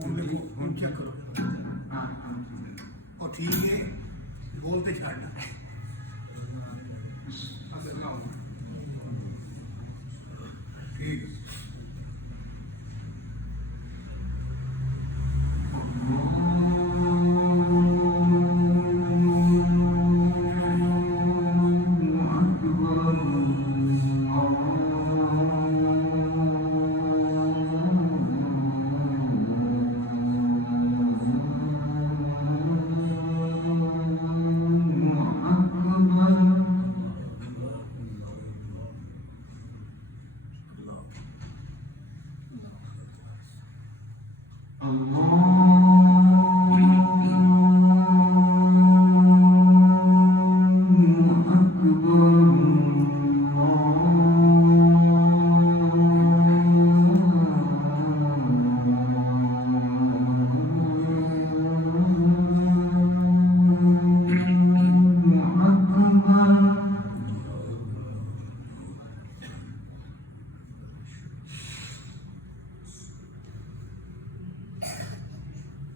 ਹੁਣ ਦੇਖੋ ਹੁਣ ਚੈੱਕ ਕਰੋ। ਉਹ ਠੀਕ ਹੈ, ਬੋਲ ਤੇ ਛੱਡਣਾ। ਠੀਕ ਹੈ।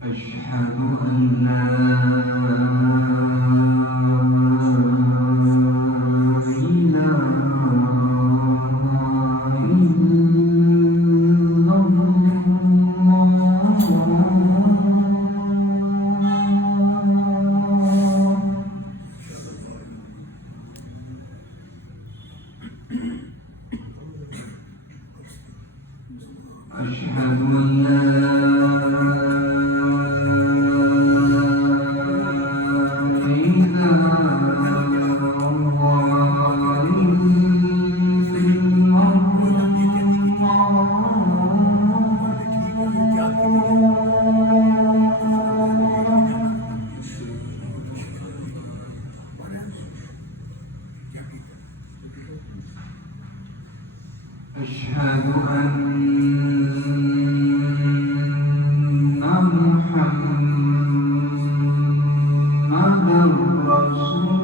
أشهد أن لا أشهد أن محمدًا رسول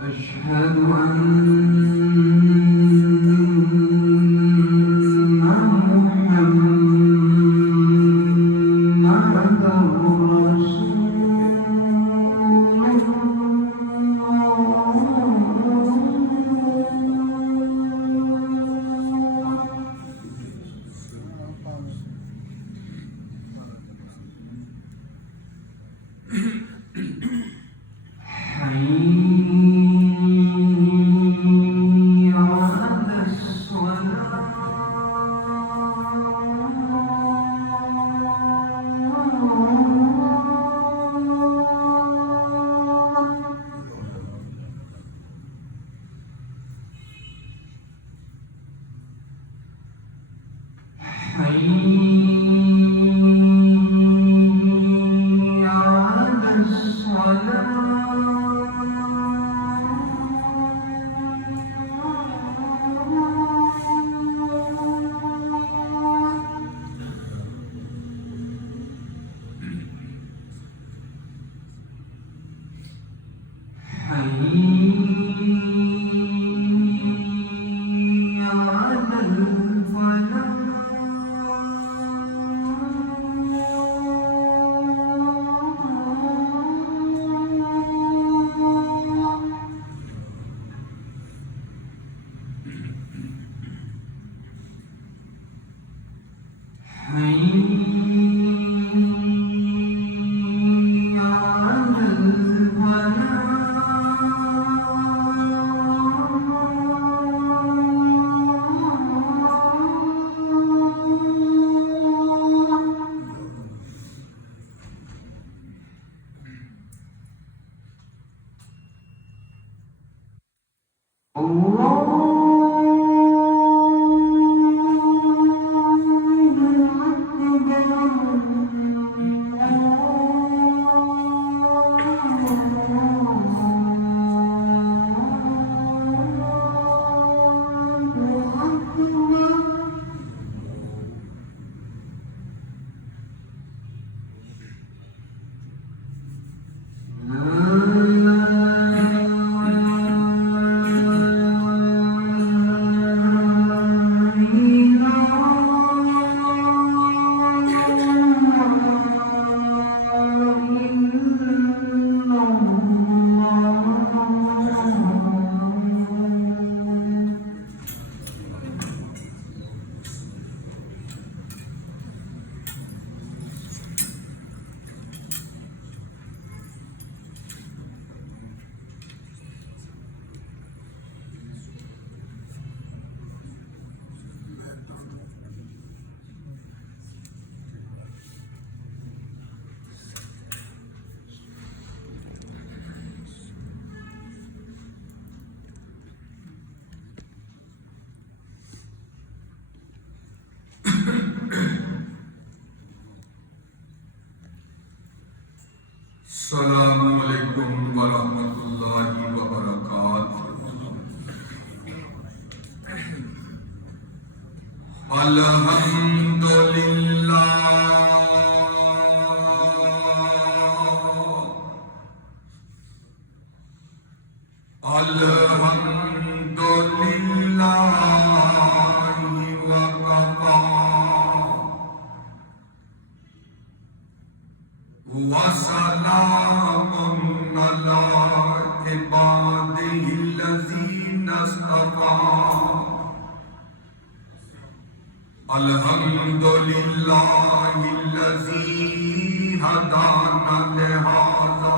أشهد أن الحمد للہ الحمد للہ وکفی وسلام علی عبادہ الذین اصطفی الحمد للہ الذی ہدانا لہذا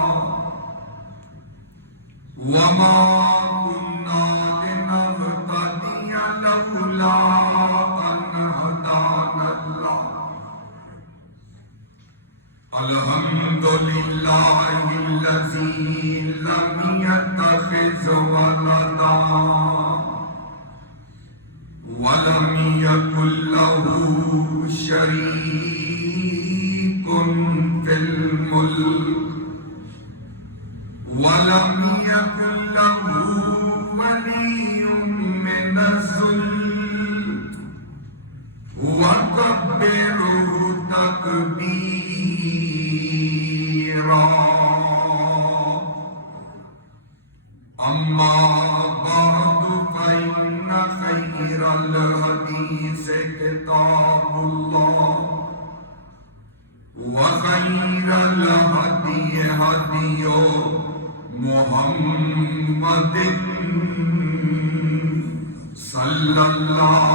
وما كنا لنهتدي لولا أن هدانا الله الحمد لله الذي لم يتخذ ولدا ولم يكن له شريك في الملك ولم يكن له ولي من الذل وكبره تكبيرا أما بعد فإن خير الحديث كتاب الله وخير الهدي هدي محمد صلی اللہ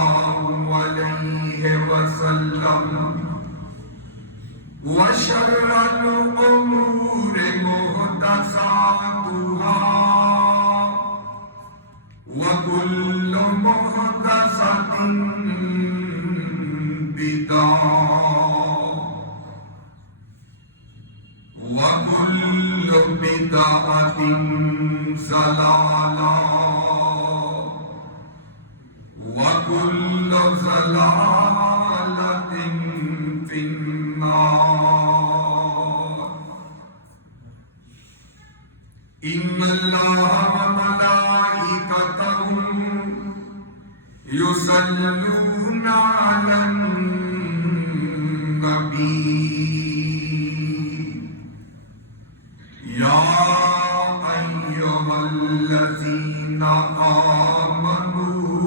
علیہ وسلم وشر الامور محدثاتها وكل محدثة بدعة وكل بدعة ضلالة وكل ضلالة في النار إن الله وملائكته يصلون على النبي يا أيها الذين آمنوا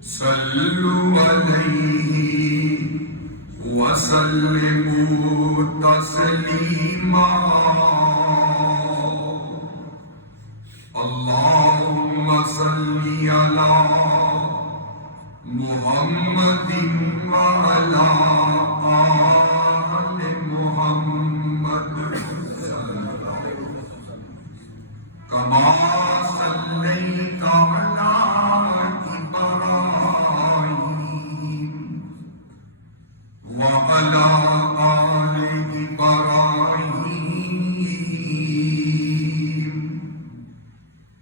صلوا عليه وسلموا تسليما اللهم صل على محمد وعلى آل محمد كما صليت على إبراهيم وعلى آل إبراهيم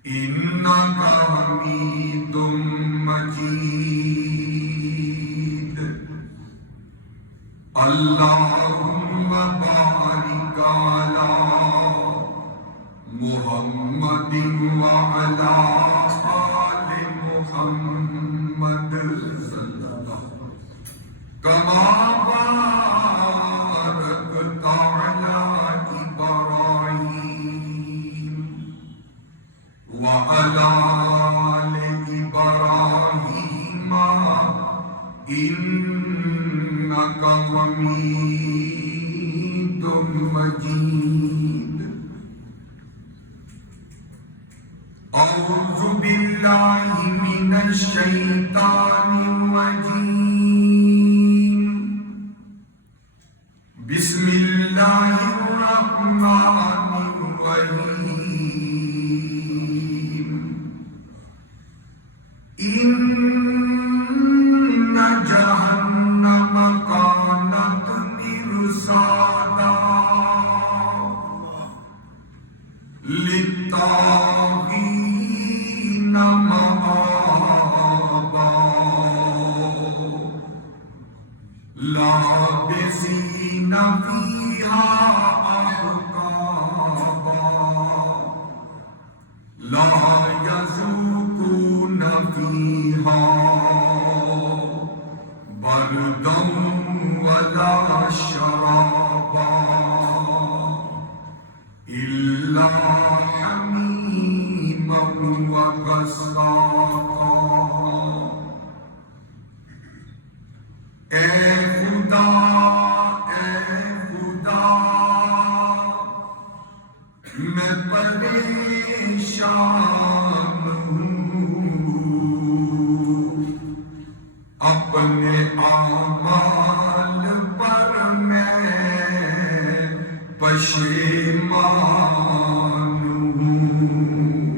إنك حميد مجيد اللهم بارك على محمد وعلى آل محمد كما باركت على إبراهيم وعلى آل إبراهيم إنك حميد مجيد أعوذ بالله من الشيطان الرجيم بسم الله الرحمن الرحيم إن جهنم كانت مرصادا للطاغين مآبا لابسين فيها أحقابا لا يذوقون فيها اے خدا میں پریشان ہوں، اپنے اعمال پر میں پشیمان ہوں،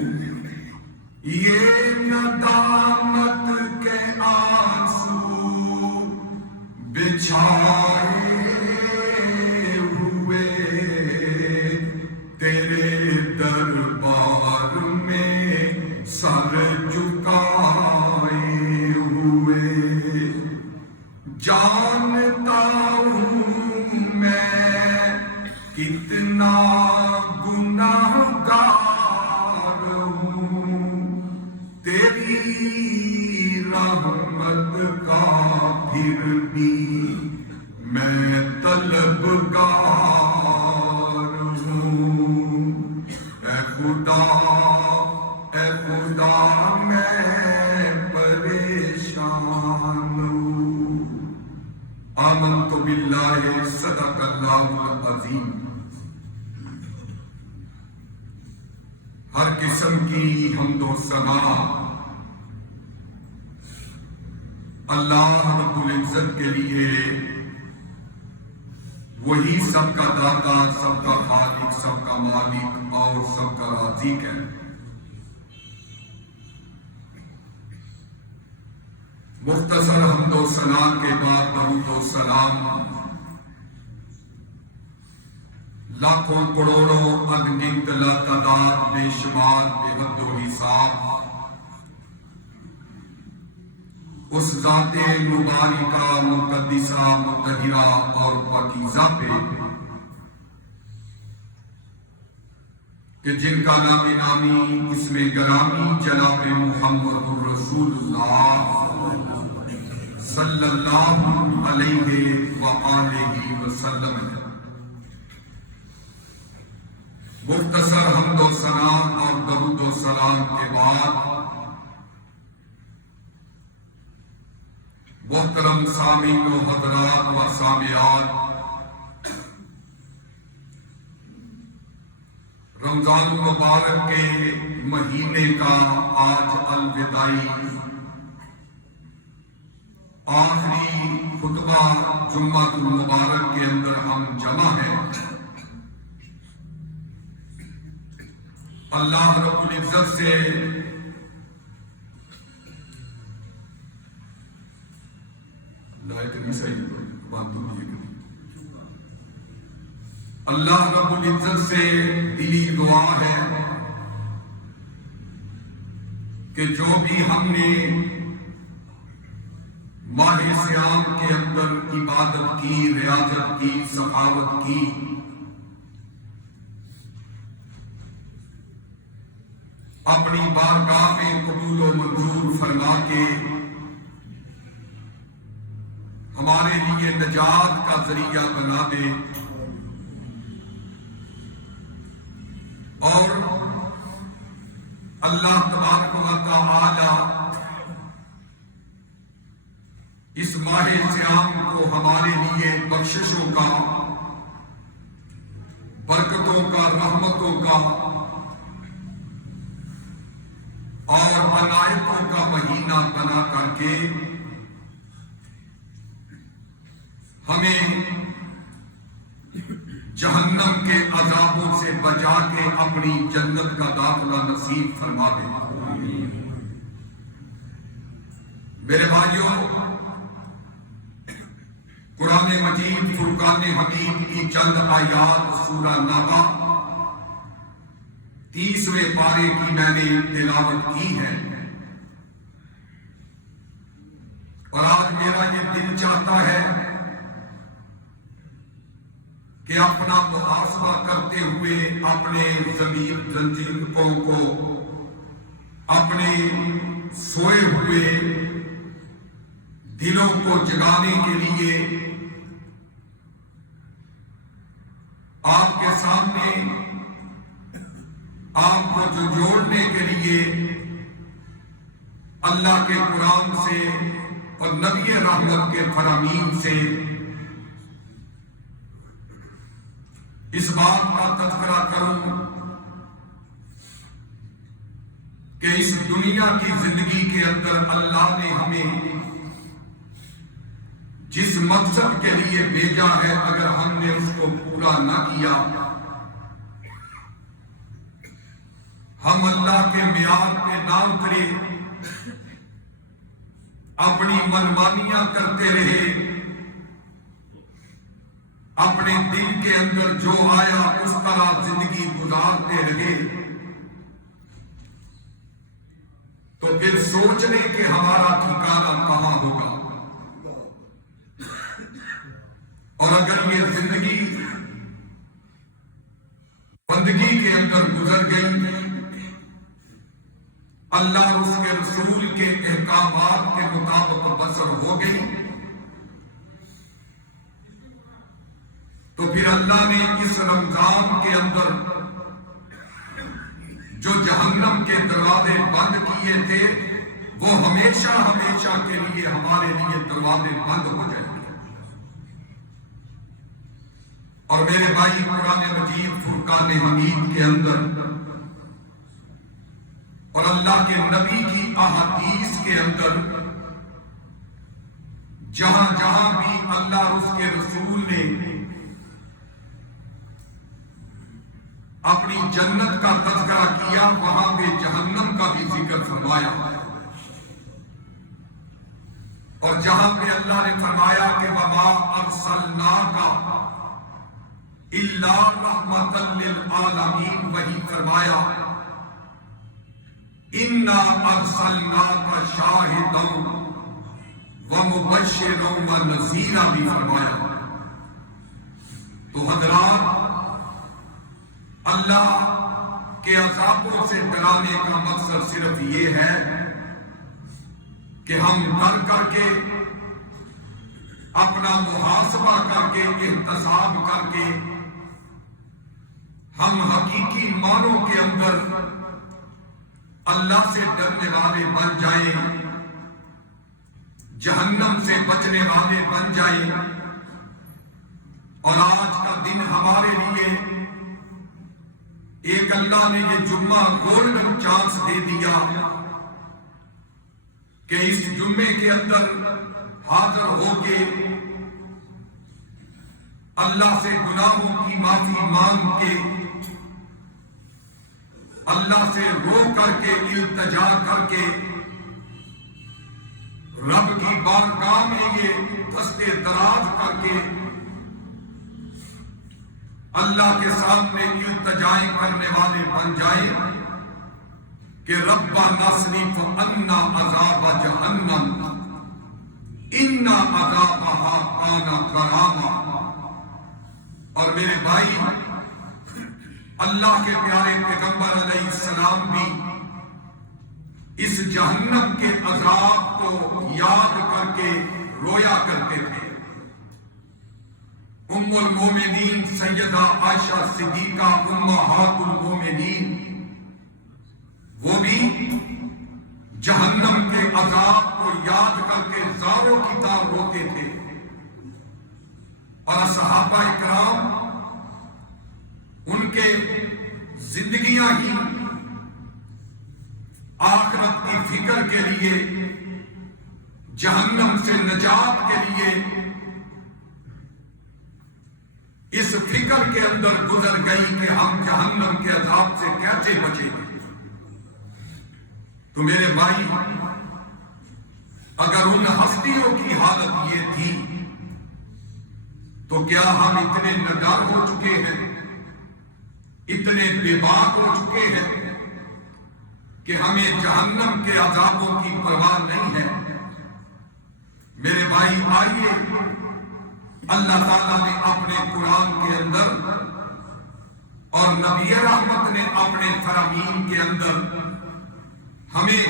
یہ ندامت کے آنسو بچھائے ہوئے تیرے دربار میں سر جھکائے ہوئے، جانتا ہوں میں کتنا گناہگار ہوں، تیری رحمت کا پھر بھی میں طلبگار ہوں، اے خدا میں پریشان ہوں۔ آمنت باللہ، صدق اللہ العظیم۔ ہر قسم کی حمد و ثنا اللہ رب العزت کے لیے، وہی سب کا داتا، سب کا خالق، سب کا مالک اور سب کا رازق ہے۔ مختصر حمد و ثنا کے بعد درود و سلام لاکھوں کروڑوں انگنت لاتعداد بے شمار بے حد و حساب اس ذات مبارکہ مقدسہ مطہرہ اور پاکیزہ پہ کہ جن کا نام نامی اسم گرامی جناب محمد الرسول اللہ صلی اللہ علیہ وآلہ وسلم ہے۔ مختصر حمد و ثنا اور درود و سلام کے بعد محترم سامعین و حضرات و سامعات، رمضان المبارک کے مہینے کا آج الوداعی آخری خطبہ جمعہ المبارک کے اندر ہم جمع ہیں۔ اللہ رب العزت سے اللہ رب العزت سے دلی دعا ہے کہ جو بھی ہم نے ماہ صیام کے اندر عبادت کی، ریاضت کی، سخاوت کی، اپنی بارگاہ میں قبول و منظور فرما کے ہمارے لیے نجات کا ذریعہ بنا دے، اور اللہ تبارک و تعالی اس ماہ صیام کو ہمارے لیے بخششوں کا، برکتوں کا، رحمتوں کا اور عنایتوں کا مہینہ بنا کر کے ہمیں جہنم کے عذابوں سے بچا کے اپنی جنت کا داخلہ نصیب فرما دے۔ میرے بھائیوں، قرآن مجید فرقان حمید کی چند آیات سورہ نبأ 30ویں پارے کی میں نے تلاوت کی ہے، اور آج میرا یہ دل چاہتا ہے کہ اپنا محاسبہ کرتے ہوئے اپنے ضمیر زنجیروں کو، اپنے سوئے ہوئے دلوں کو جگانے کے لیے آپ کے سامنے آپ کو جوڑنے کے لیے اللہ کے قرآن سے اور نبی رحمت کے فرامین سے اس بات کا تذکرہ کروں کہ اس دنیا کی زندگی کے اندر اللہ نے ہمیں جس مقصد کے لیے بھیجا ہے، اگر ہم نے اس کو پورا نہ کیا، ہم اللہ کے معیار پہ نہ اترے، اپنی منمانیاں کرتے رہے، اپنے دل کے اندر جو آیا اس طرح زندگی گزارتے رہے، تو پھر سوچ لیں کہ ہمارا ٹھکانہ کہاں ہوگا۔ اور اگر یہ زندگی بندگی کے اندر گزر گئی، اللہ اور اس کے رسول کے احکامات کے مطابق بسر ہو گئی، تو پھر اللہ نے اس رمضان کے اندر جو جہنم کے دروازے بند کیے تھے، وہ ہمیشہ ہمیشہ کے لیے ہمارے لیے دروازے بند ہو جائیں گے۔ اور میرے بھائی، قرآن مجید فرقان حمید کے اندر اور اللہ کے نبی کی احادیث کے اندر جہاں جہاں بھی اللہ اور اس کے رسول نے اپنی جنت کا تذکرہ کیا، وہاں پہ جہنم کا بھی ذکر فرمایا، اور جہاں پہ اللہ نے فرمایا کہ وَمَا أَرْسَلْنَاكَ إِلَّا رَحْمَةً لِلْعَالَمِينَ، وہی فرمایا إِنَّا أَرْسَلْنَاكَ شَاهِدًا وَمُبَشِّرًا وَنَذِيرًا بھی فرمایا۔ تو حضرات، اللہ کے عذابوں سے ڈرانے کا مقصد صرف یہ ہے کہ ہم ڈر کر کے، اپنا محاسبہ کر کے، احتساب کر کے، ہم حقیقی معنوں کے اندر اللہ سے ڈرنے والے بن جائیں، جہنم سے بچنے والے بن جائیں۔ اور آج کا دن ہمارے لیے ایک اللہ نے یہ جمعہ گولڈن چانس دے دیا کہ اس جمعے کے اندر حاضر ہو کے اللہ سے گناہوں کی معافی مانگ کے، اللہ سے رو کر کے، التجا کر کے، رب کی بارگاہ میں یہ دستے دراز کر کے اللہ کے سامنے التجائیں کرنے والے بن جائیں کہ ربنا اصرف عنا عذاب جہنم ان عذابها کان غراما۔ اور میرے بھائی، اللہ کے پیارے پیغمبر علیہ السلام بھی اس جہنم کے عذاب کو یاد کر کے رویا کرتے تھے۔ ام المومنین سیدہ عائشہ صدیقہ امہات المومنین، وہ بھی جہنم کے عذاب کو یاد کر کے زاروں کی طرح روتے تھے، اور صحابہ اکرام ان کے زندگیاں ہی آخرت کی فکر کے لیے، جہنم سے نجات کے لیے اس فکر کے اندر گزر گئی کہ ہم جہنم کے عذاب سے کیسے بچیں گے۔ تو میرے بھائی، اگر ان ہستیوں کی حالت یہ تھی تو کیا ہم اتنے نڈر ہو چکے ہیں، اتنے بے باک ہو چکے ہیں کہ ہمیں جہنم کے عذابوں کی پرواہ نہیں ہے؟ میرے بھائی، آئیے اللہ تعالیٰ نے اپنے قرآن کے اندر اور نبی رحمت نے اپنے فرامین کے اندر ہمیں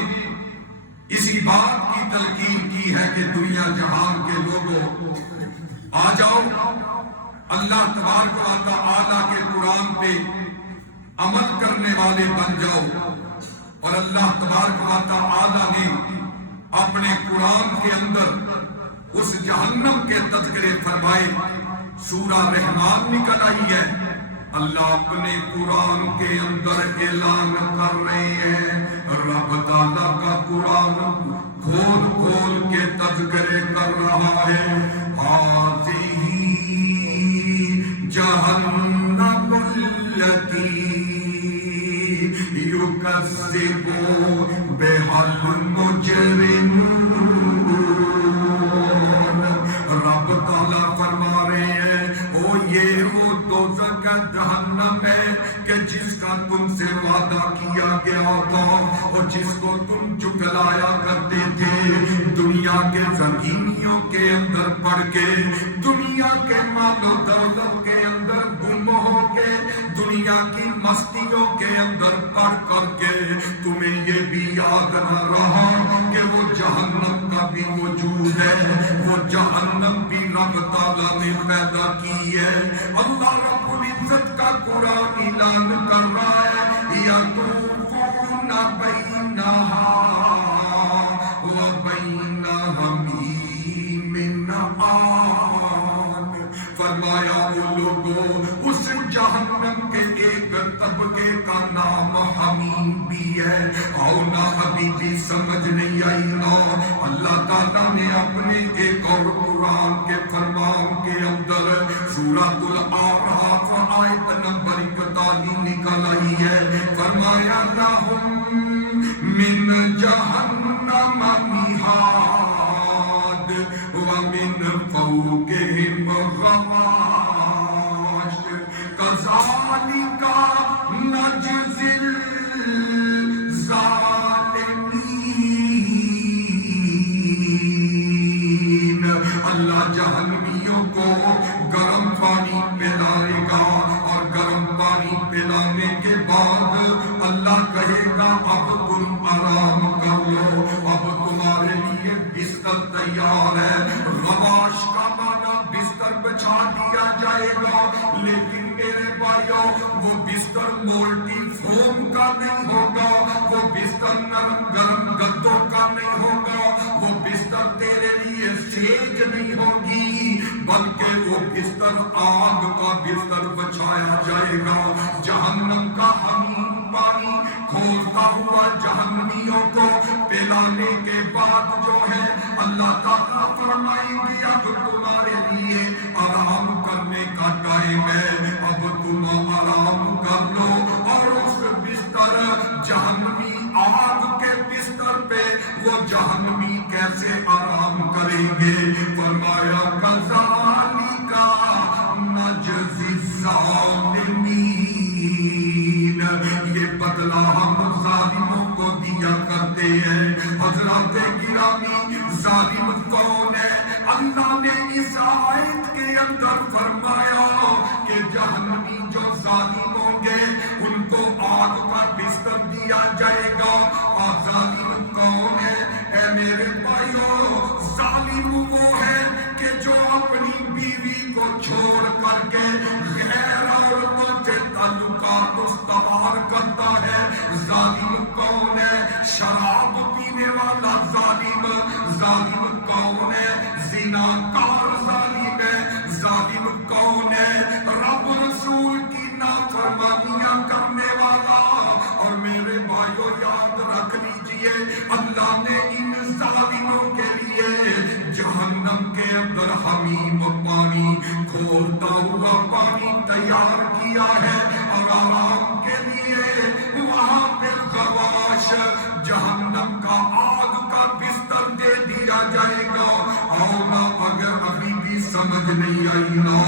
اسی بات کی تلقین کی ہے کہ دنیا جہان کے لوگوں، آ جاؤ، اللہ تبارک و تعالیٰ کے قرآن پہ عمل کرنے والے بن جاؤ۔ اور اللہ تبارک و تعالیٰ نے اپنے قرآن کے اندر اس جہنم کے تذکرے فرمائے. سورہ رحمان نکل آئی ہے. اللہ اپنے قرآن کے اندر اعلان کر رہے ہیں. رب تعالیٰ کا قرآن کھول کھول کے تذکرے کر رہا ہے. ہذہ جہنم التی یکذب بہا المجرمون. رب تعالیٰ فرما رہے ہیں یہ وہ دوزخ جہنم ہے کہ جس کا تم سے وعدہ کیا گیا تھا اور جس کو تم جھٹلایا کرتے تھے. دنیا کے زندگیوں کے اندر پڑ کے, دنیا کے مال و دولت کے اندر گم ہو کے, دنیا کی مستیوں کے اندر پڑ کر کے تمہیں یہ بھی یاد نہ رہا کہ وہ جہنم کا بھی وجود ہے. وہ جہنم بھی رب تعالیٰ نے پیدا کی ہے. اللہ رب العزت کا قرآن اعلان کر رہا ہے یطوفون بینہا وبین حمیم آن. فرمایا وہ لوگوں اس جہنم کے ایک طبقے کا نام حمیم بھی ہے. آؤ نا ابھی بھی سمجھ نہیں آئی نا. اللہ تعالیٰ نے اپنے ایک اور قرآن کے فرمان کے اندر سورۃ الاعراف آیت نمبر 41 نکل آئی ہے. فرمایا لہم من جہنم مہاد ومن فوقہم غواش کذالک نجزی الظالمین. اللہ جہنمیوں کو گرم پانی پلائے گا اور گرم پانی پلانے کے بعد اللہ کہے گا اب تم آرام کر لو, اب تمہارے لیے بستر تیار ہے. غواش کا معنی بستر بچھا دیا جائے گا, لیکن میرے بھائیوں وہ بستر مولٹی فوم کا نہیں ہوگا, وہ بستر نرم گرم گدوں کا نہیں ہوگا, وہ بستر تیرے لیے سیج نہیں ہوگی, بلکہ وہ بستر آگ کا بستر بچھایا جائے گا. جہنم کا حمیم پانی کھولتا ہوا جہنمیوں کو پلانے کے بعد جو ہے اللہ تعالیٰ فرمائیں گے اب تمہارے لیے آرام کرنے کا ٹائم ہے, اب تم آرام کر لو. اور اس بستر جہنمی آگ کے بستر پہ وہ جہنمی کیسے آرام کریں گے؟ فرمایا کذالک نجزی الظالمین. یہ بدلہ ہم ظالموں کو دیا کرتے ہیں. حضرات گرامی ظالم کون ہے؟ اللہ نے اس آیت کے اندر فرمایا کہ جہنمی جو ظالم ہوں گے ان کو آگ کا بستر دیا جائے گا. اور ظالم کون ہے؟ اے میرے بھائیوں, ظالم وہ ہے کہ جو اپنی بیوی کو چھوڑ کر کے غیر عورتوں سے تعلقات استوار کرتا ہے. ظالم کون ہے؟ شراب پینے والا ظالم. ظالم کون ہے؟ زناکار ظالم ہے. ظالم کون ہے؟ رب رسول کی نافرمانیاں کرنے والا. اور میرے بھائیوں یاد رکھ لیجئے اللہ نے ان ظالموں کے لیے جہنم کے اندر حمیم پانی, کھولتا ہوا پانی تیار کیا ہے. اور آرام کے لیے وہاں پہ غواش جہنم کا آگ کا بستر دے دیا جائے گا. اور اگر ابھی بھی سمجھ نہیں آئی نا,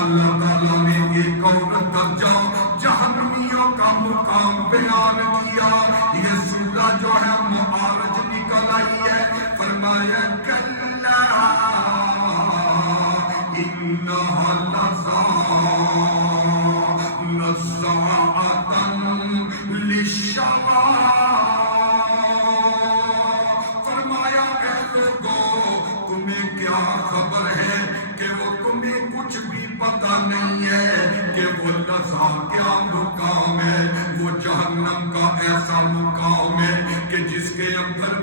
اللہ تعالیٰ نے ایک اور درجہ جہنمیوں کا مقام بیان کیا. یہ سورہ جو ہے معارج نکل آئی ہے. فرمایا کلا انہا لظى نزاعة للشوى. فرمایا اے لوگوں تمہیں کیا خبر ہے کہ وہ تمہیں کچھ بھی پتہ نہیں ہے کہ وہ لظا کیا مقام ہے. وہ جہنم کا ایسا مقام ہے کہ جس کے اندر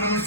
30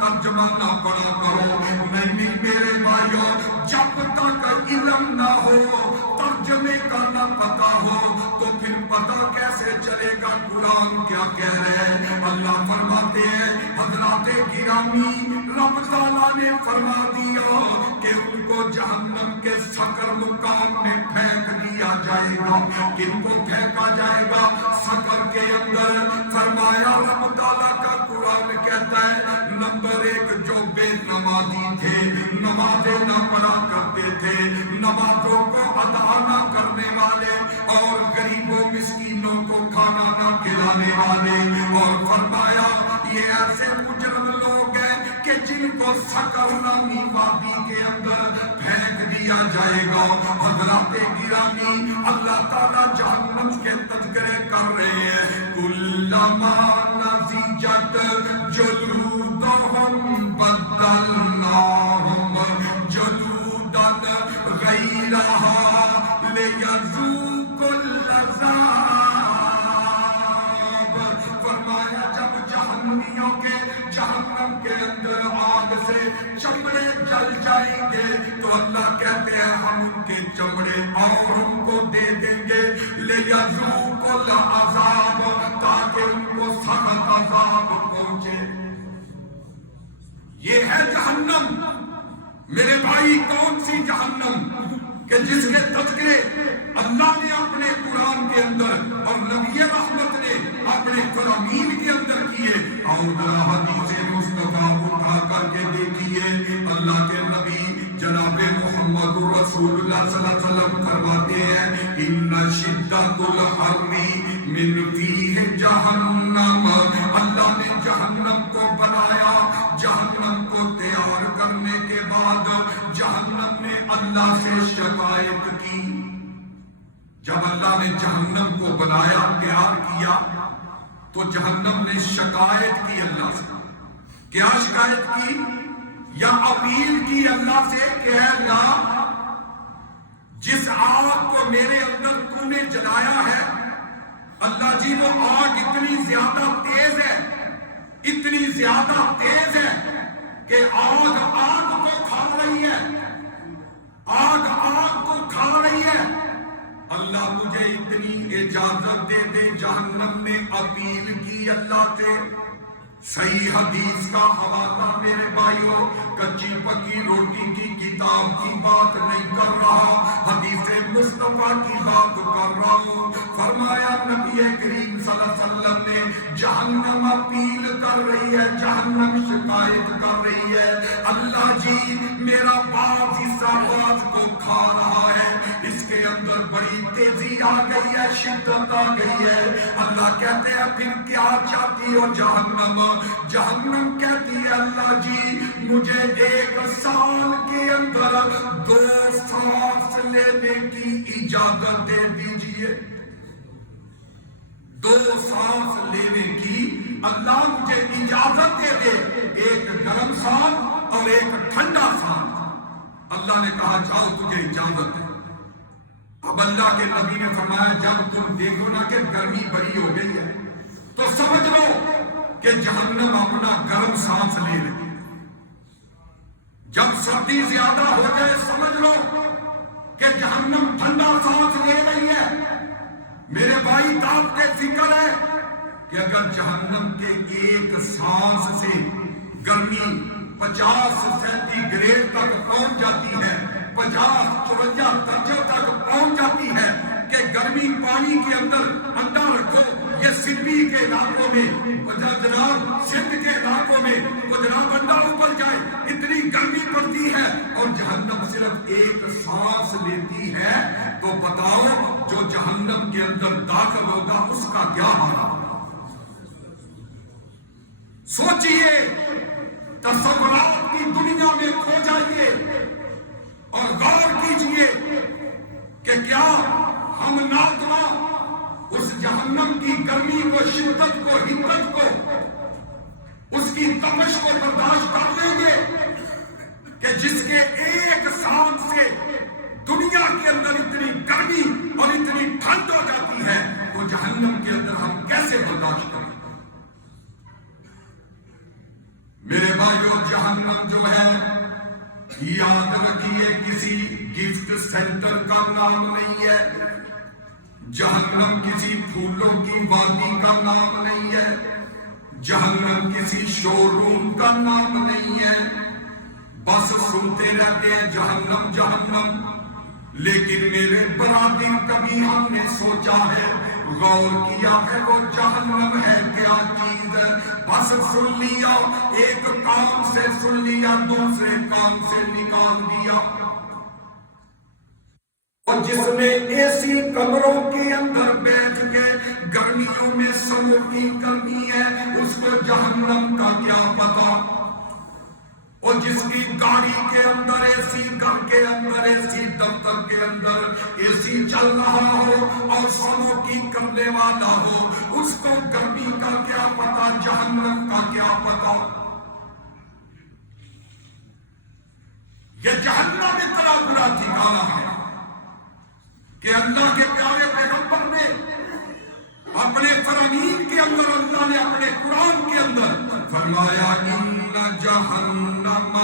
ترجمہ نہ پڑھا کرو. نہیں میرے بھائیوں، جب تک علم نہ ہو، ترجمے کا نہ پتا ہو، تو پھر پتا کیسے چلے گا قرآن کیا کہہ رہے ہیں. اللہ فرماتے ہیں حضرات گرامی، رب تعالیٰ نے فرما دیا کہ ان کو جہنم کے سکر مقام میں پھینک دیا جائے گا. کن کو پھینکا جائے گا؟ سکر کے اندر. فرمایا رب تعالیٰ کا قرآن کہتا ہے نمبر 1 جو بے نمازی تھے، نمازیں نہ پڑھا کرتے تھے، نمازوں کو ادا نہ کرنے والے اور غریبوں مسکینوں کو کھانا نہ کھلانے والے. اور فرمایا یہ ایسے مجرم لوگ ہیں کہ جن کو سکر نامی وادی کے اندر پھینک دیا جائے گا. حضرات گرامی، اللہ تعالیٰ جہنم کے تذکرے کر رہے ہیں. کلما نضجت جلودہم بدلناہم جلودا غیرہا لیذوقوا العذاب. فرمایا جب جہنمیوں کے جہنم کے اندر آگ سے چمڑے جل جائیں گے تو اللہ کہتے ہیں ہم ان کے چمڑے اور ان کو دے دیں گے لیذوقوا العذاب، تاکہ ان کو سخت عذاب پہنچے. یہ ہے جہنم. میرے بھائی، کون سی جہنم کہ جس کے تذکرے اللہ نے اپنے قرآن کے اندر اور نبی رحمت نے اپنے فرامین کے اندر کیے. اور ذرا حدیث مصطفیٰ اٹھا کر کے دیکھیے. اللہ کے نبی جناب محمد رسول اللہ صلی اللہ علیہ وسلم فرماتے ہیں ان شدت الحر من فیہ جہنم. اللہ نے جہنم کو بنایا. جہنم کو تیار کرنے کے بعد جہنم نے اللہ سے شکایت کی. جب اللہ نے جہنم کو بنایا، تیار کیا، تو جہنم نے شکایت کی اللہ سے. کیا شکایت کی یا اپیل کی اللہ سے کہ اے اللہ، جس آگ کو میرے اندر تو نے جلایا ہے، اللہ جی وہ آگ اتنی زیادہ تیز ہے، اتنی زیادہ تیز ہے کہ آگ آگ کو کھا رہی ہے، آگ آگ کو کھا رہی ہے. اللہ مجھے اتنی اجازت دے دے. جہنم نے اپیل کی اللہ سے. صحیح حدیث کا حوالہ میرے بھائیوں، کچی پکی روٹی کی کتاب کی بات نہیں کر رہا، حدیث مصطفیٰ کی بات کر رہا ہوں. فرمایا نبی کریم صلی اللہ علیہ وسلم نے جہنم اپیل کر رہی ہے، جہنم شکایت کر رہی ہے، اللہ جی میرا بعض حصہ بعض کو کھا رہا ہے، اس کے اندر بڑی تیزی آ گئی ہے، شدت آ گئی ہے. اللہ کہتے ہیں پھر کیا چاہتی ہو جہنم؟ جہنم کہتی ہے اللہ جی مجھے 1 سال کے اندر 2 سانس لینے کی اجازت دے دیجئے. 2 سانس لینے کی اللہ مجھے اجازت دے دے، 1 گرم سانس اور 1 ٹھنڈا سانس. اللہ نے کہا جاؤ تجھے اجازت ہے. اب اللہ کے نبی نے فرمایا جب تم دیکھو نا کہ گرمی بڑی ہو گئی ہے تو سمجھ لو کہ جہنم اپنا گرم سانس لے رہی ہے. جب سردی زیادہ ہو جائے سمجھ لو کہ جہنم ٹھنڈا سانس لے رہی ہے. میرے بھائی طاقت فکر ہے کہ اگر جہنم کے 1 سانس سے گرمی 50 سینٹی گریڈ تک پہنچ جاتی ہے، 50-54 درجے تک پہنچ جاتی ہے کہ گرمی پانی کے اندر انڈا رکھو، یہ سندھی کے علاقوں میں، جناب سندھ کے علاقوں میں وہ جناب انڈا اوپر جائے، اتنی گرمی پڑتی ہے اور جہنم صرف 1 سانس لیتی ہے. تو بتاؤ جو جہنم کے اندر داخل ہوگا اس کا کیا حال ہوگا؟ سوچئے، تصورات کی دنیا میں کھو جائیے اور غور کیجئے کہ کیا ہم ناتواں اس جہنم کی گرمی کو، شدت کو، حدت کو، اس کی تپش کو برداشت کر لیں گے کہ جس کے 1 سانس سے دنیا کے اندر اتنی گرمی اور اتنی ٹھنڈ ہو جاتی ہے تو جہنم کے اندر ہم کیسے برداشت کریں؟ بھائیو جہنم جو ہے یاد رکھیے کسی گفٹ سینٹر کا نام نہیں ہے، جہنم کسی پھولوں کی وادی کا نام نہیں ہے، جہنم کسی شو روم کا نام نہیں ہے۔ بس سنتے رہتے ہیں جہنم جہنم، لیکن میرے برادر کبھی ہم نے سوچا ہے، غور کیا ہے وہ جہنم ہے کیا چیز ہے؟ بس سن لیا، ایک کام سے سن لیا دوسرے کام سے نکال دیا۔ اور جس نے ایسی کمروں کے اندر بیٹھ کے گرمیوں میں سموکنگ کرنی ہے اس کو جہنم کا کیا پتا؟ اور جس کی گاڑی کے اندر اے سی، گھر کے اندر اے سی، دفتر کے اندر اے سی چل رہا ہو اور سموکنگ کرنے والا ہو، اس کو گرمی کا کیا پتا، جہنم کا کیا پتا؟ یہ جہنم اتنا بڑا ٹھکانہ ہے کہ اللہ کے پیارے پیغمبر نے اپنے فرامین کے اندر، اللہ نے اپنے قرآن کے اندر فرمایا ان جہنم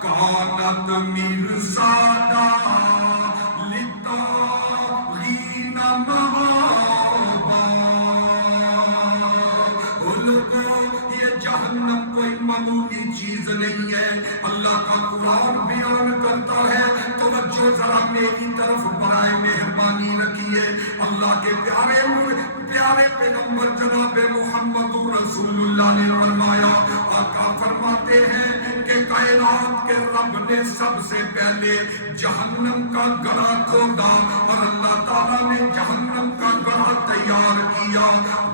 کانت مرصادا للطاغین مآبا۔ یہ جہنم کوئی معمولی چیز نہیں ہے، اللہ کا قرآن بیان کرتا ہے۔ توجہ ذرا میری طرف برائے مہربانی رکھیے، اللہ کے پیارے پیغمبر جناب محمد رسول اللہ نے فرمایا، آقا فرماتے ہیں کہ کائنات کے رب نے سب سے پہلے جہنم کا گڑھا کھودا اور اللہ تعالیٰ نے جہنم کا گڑھا تیار کیا۔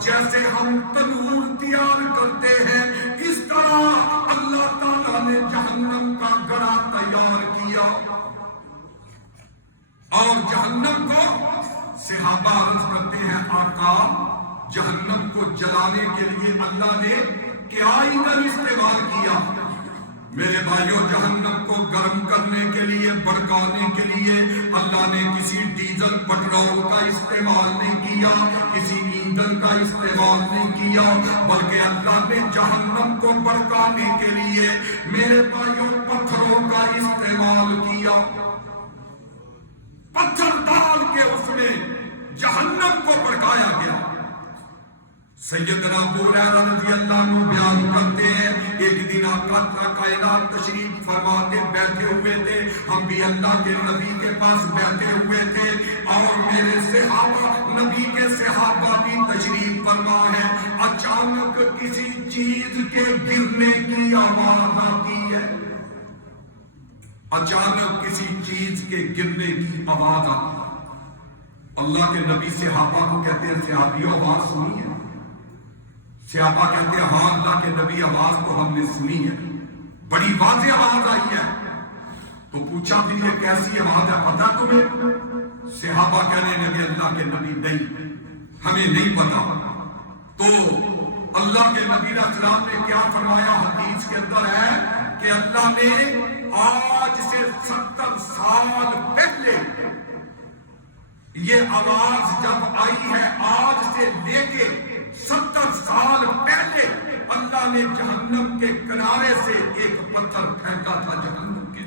جیسے ہم تنور تیار کرتے ہیں اس طرح اللہ تعالیٰ نے جہنم کا گڑھا تیار کیا۔ اور جہنم کو صحابہ عرض کرتے ہیں، آقا جہنم کو جلانے کے لیے اللہ نے کیا ایندھن استعمال کیا؟ میرے بھائیو جہنم کو گرم کرنے کے لیے، بھڑکانے کے لیے اللہ نے کسی ڈیزل پٹرول کا استعمال نہیں کیا، کسی ایندھن کا استعمال نہیں کیا، بلکہ اللہ نے جہنم کو بھڑکانے کے لیے میرے بھائیو پتھروں کا استعمال کیا۔ پتھر ڈال کے اس میں جہنم کو بھڑکایا گیا۔ سیدنا ابو ہریرہ رضی اللہ عنہ بیان کرتے ہیں، ایک دن آقا کائنات تشریف فرماتے بیٹھے ہوئے تھے، ہم بھی اللہ کے نبی کے پاس بیٹھے ہوئے تھے اور میرے صحابہ، نبی کے صحابہ بھی تشریف فرما ہے۔ اچانک کسی چیز کے گرنے کی آواز آتی ہے، اچانک کسی چیز کے گرنے کی آواز آتی ہے۔ اللہ کے نبی صحابہ کو کہتے ہیں، صحابیوں آواز سنی ہے؟ صحابہ کہتے ہیں، ہاں اللہ کے نبی آواز تو ہم نے سنی ہے، بڑی واضح آواز آئی ہے۔ تو پوچھا بھی یہ کیسی آواز ہے پتہ تمہیں؟ صحابہ کہنے لگے اللہ کے نبی نہیں، ہمیں نہیں پتا۔ تو اللہ کے نبی علیہ السلام نے کیا فرمایا؟ حدیث کے اندر ہے کہ اللہ نے آج سے 70 سال پہلے یہ آواز جب آئی ہے، آج سے لے کے 70 سال پہلے اللہ نے جہنم کے کنارے سے ایک پتھر پھینکا تھا جہنم کے،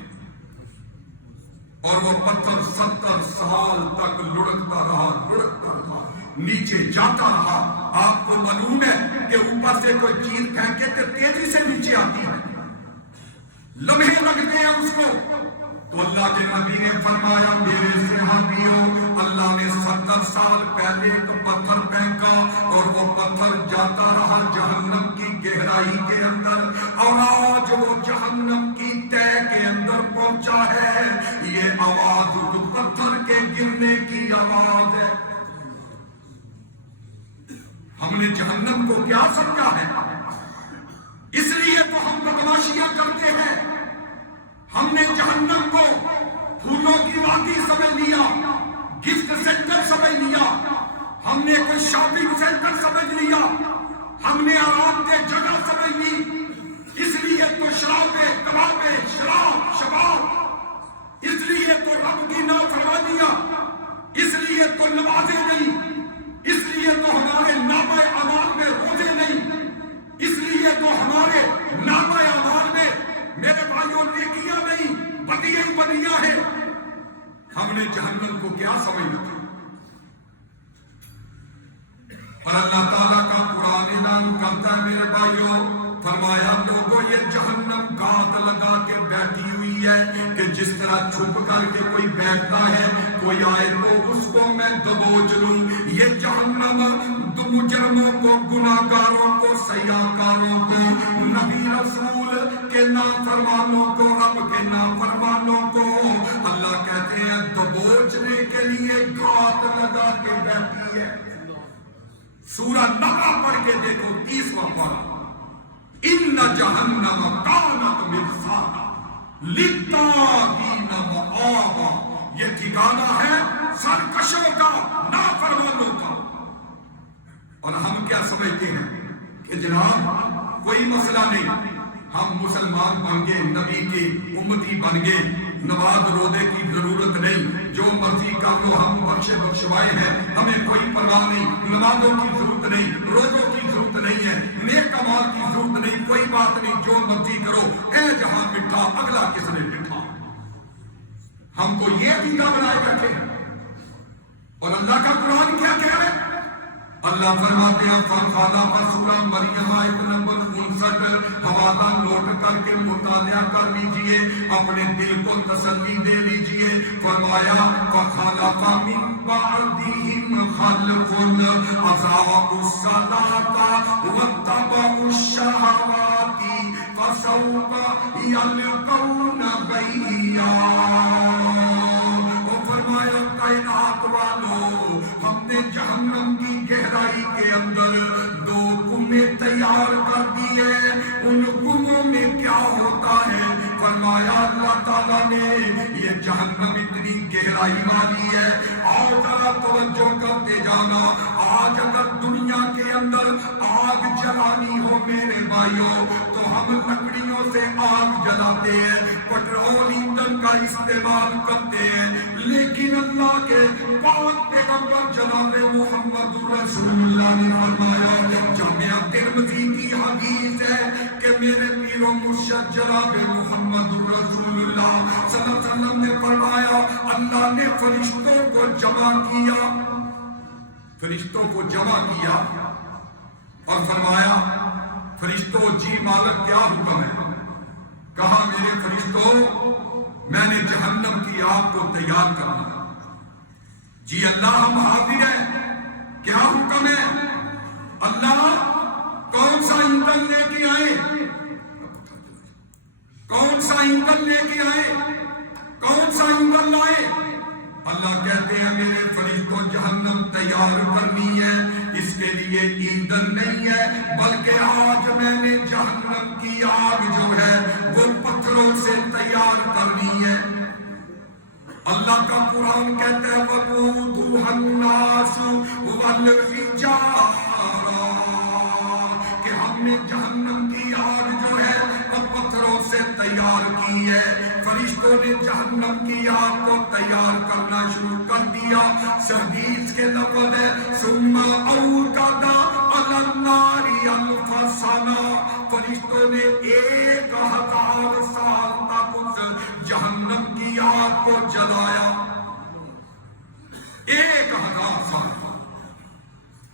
اور وہ پتھر 70 سال تک لڑکتا رہا، نیچے جاتا رہا۔ آپ کو معلوم ہے کہ اوپر سے کوئی چیز پھینکے تو تیزی سے نیچے آتی ہے، لمحے لگتے ہیں اس کو۔ تو اللہ کے نبی نے فرمایا، میرے صحابیوں، اللہ نے 70 سال پہلے ایک پتھر پھینکا اور وہ پتھر جاتا رہا جہنم کی گہرائی کے اندر، اور آج وہ جہنم کی تہ کے اندر پہنچا ہے۔ یہ آواز پتھر کے گرنے کی آواز ہے۔ ہم نے جہنم کو کیا سمجھا ہے؟ اس لیے تو ہم بدماشیاں کرتے ہیں۔ ہم نے جہنم کو پھولوں کی وادی سمجھ لیا، گفٹ سینٹر سمجھ لیا، ہم نے کوئی شاپنگ سینٹر سمجھ لیا، ہم نے آرام دہ جگہ سمجھ لی۔ اس لیے تو شرابیں، کبابیں، شباب، اس لیے تو رب کی نافرمانیاں، اس لیے تو نمازیں نہیں، اس لیے تو ہمارے نامہ اعمال میں روزے نہیں، نے جہنم کو کیا سمجھ رکھا؟ اور اللہ تعالیٰ کا قرآن اعلان کرتا ہے میرے بھائیوں، فرمایا لوگوں یہ جہنم گات لگا کے بیٹھی ہوئی ہے کہ جس طرح چھپ کر کے کوئی بیٹھتا ہے، کوئی آئے تو اس کو میں دبوچ لوں۔ یہ جہنم مجرموں کو، گناہگاروں کو، سیاحکاروں کو، نبی رسول کے نافرمانوں کو، رب کے نافرمانوں کو اللہ کہتے ہیں دبوچنے کے لیے گات لگا کے بیٹھی ہے۔ سورہ نحل پڑھ کے دیکھو 30واں پارہ، ان جہنم کانت مرصادا للطاغین مآبا، یہ ٹھکانہ ہے سرکشوں کا، نافرمانوں کا۔ اور ہم کیا سمجھتے ہیں کہ جناب کوئی مسئلہ نہیں، ہم مسلمان بن گئے، نبی کی امتی بن گئے، نماز روزے کی ضرورت نہیں، جو مرضی کر لو، ہم بخشے بخشوائے ہیں، ہمیں کوئی پرواہ نہیں، نمازوں کی ضرورت نہیں، روزوں کی ضرورت نہیں ہے، نیک اعمال کی ضرورت نہیں، کوئی بات نہیں، جو مرضی کرو، اے جہاں مٹھا اگلا کس نے مٹھا۔ ہم کو یہ بھی بنائے بیٹھے۔ اور اللہ کا قرآن کیا کہہ رہے؟ اللہ فرماتے ہیں فَخَلَقَ سورہ مریم آیت نمبر 59 حوالہ نوٹ کر کے مطالعہ کر لیجئے، اپنے دل کو تسلی دے لیجئے۔ فرمایا فَخَلَقَ مِن بَعْدِهِمْ خَلْفٌ أَضَاعُوا الصَّلَاةَ وَاتَّبَعُوا الشَّهَوَاتِ فَسَوْفَ يَلْقَوْنَ غَيًّا۔ فرمایا کائنات والو، ہم نے جہنم کی گہرائی کے اندر دو کنویں تیار کر دیے، ان کنووں میں کیا ہوتا ہے؟ فرمایا اللہ تعالیٰ نے یہ جہنم اتنی گہرائی والی ہے، آؤ ذرا توجہ کرتے جانا۔ آج اگر دنیا کے اندر آگ جلانی ہو میرے بھائیوں تو ہم لکڑیوں سے آگ جلاتے ہیں، پٹرول ایندھن کا استعمال کرتے ہیں، لیکن اللہ کے پاک پیغمبر جناب محمد رسول اللہ نے فرمایا، جامعہ ترمذی کی حدیث ہے کہ میرے پیر و مرشد جناب محمد رسول اللہ صلی اللہ علیہ وسلم نے فرمایا اللہ نے فرشتوں کو جمع کیا، فرشتوں کو جمع کیا اور فرمایا فرشتوں جی مالک کیا حکم ہے؟ کہا میرے فرشتوں میں نے جہنم کی آگ کو تیار کرنا ہے۔ جی اللہ ہم حاضر ہیں، کیا حکم ہے؟ اللہ کون سا ایندھن لے کے آئے؟ کون سا ایندھن لے کے آئے؟ کون سا ایندھن لائے؟ اللہ کہتے ہیں میرے فرشتوں جہنم تیار کرنی ہے، اس کے لیے ایندھن نہیں ہے بلکہ آج میں نے جہنم کی آگ جو ہے وہ پتھروں سے تیار کرنی ہے۔ اللہ کا قرآن کہتا ہے وَقُودُهَا النَّاسُ وَالْحِجَارَةُ، کہ ہم نے جہنم کی آگ جو ہے وہ پتھروں سے تیار کی ہے۔ فرشتوں نے جہنم کی آگ کو تیار کرنا شروع کر دیا۔ حدیث کے لفظ ہے ثُمَّ أَوْقَدَ عَلَى النَّارِ أَلْفَ سَنَةٍ، فرشتوں نے 1000 سال تک اس جہنم کی آگ کو جلایا، 1000 سال،